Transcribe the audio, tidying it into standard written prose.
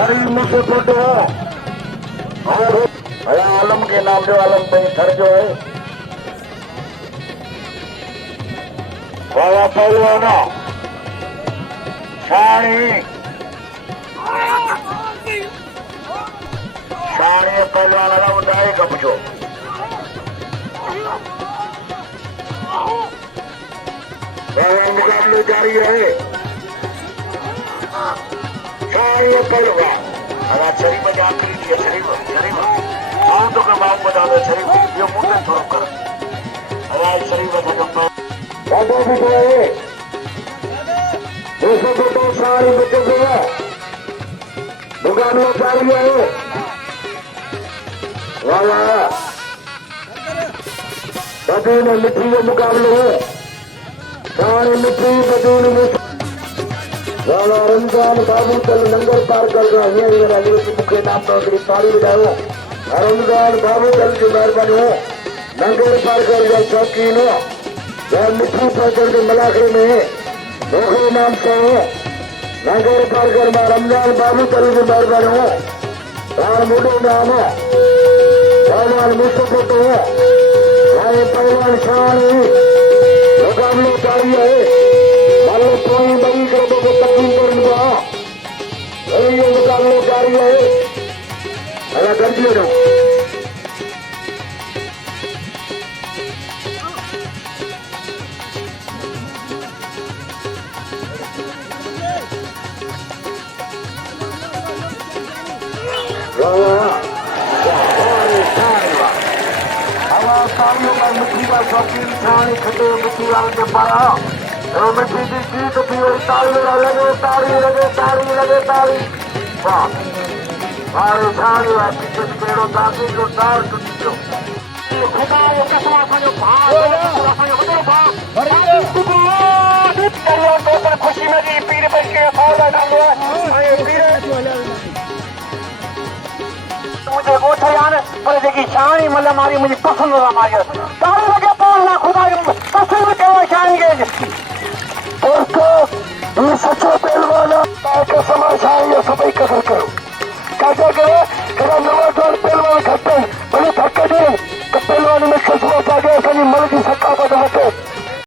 शरीर मुझसे फोटो है और भैया आलम के नाम जो आलम भाई सर जो है बाबा पहलवाना शाणी पहलवाना उठाए कपचो मुकाबले जारी है शाणी पहलवान अगर शरीफ में आखिरी दिया शरीफ हाँ तो कमाओ बता दो शरीफ ये मुद्दे थोड़ा कर अगर शरीफ में थका बाबा भी गए दोस्तों को तो सारी बच्चों को मुकाबला जारी है वाह बदून मिट्टी के मुकाबले है सारी मिट्टी बदून में वाला रमजान बाबू चल लंगर पार कर रहा है मुख्य नाम पर ताली बजाओ रमजान बाबू चल की मेहरबानी हो लंगर पार कर जाए शौकीन हो वह मिट्टी पार कर के मलाखरे में मुख्य नाम से हो लंगर पार कर मैं रमजान बाबू चल की मेहरबानी हो और मुझे नाम हो पहलवान मुझसे तो हो पहलवान शान मुकाबले जारी है मालो कोई बड़ी करों को तकलीफ करूंगा ये मुकाबले जारी है अगर कर दिए ना मिट्टी का शौकीन छानी खटे मिट्टी वाले के पाया मिट्टी की जीत थी और ताली लगे ताली सारे छानी वाली कुछ पेड़ों ताकि जो तार टूटियो खुदा ये कसमा खाने खुशी में जी पीर पर के मुझे गोठे आने पर देखी शानी मतलब मारी मुझे पसंद ना मारी ताली लगे पाल ना खुदा पसंद के वो शानी के दोस्तों ये सच्चा पहलवान है समाज ये सभी कसर करो कैसे करो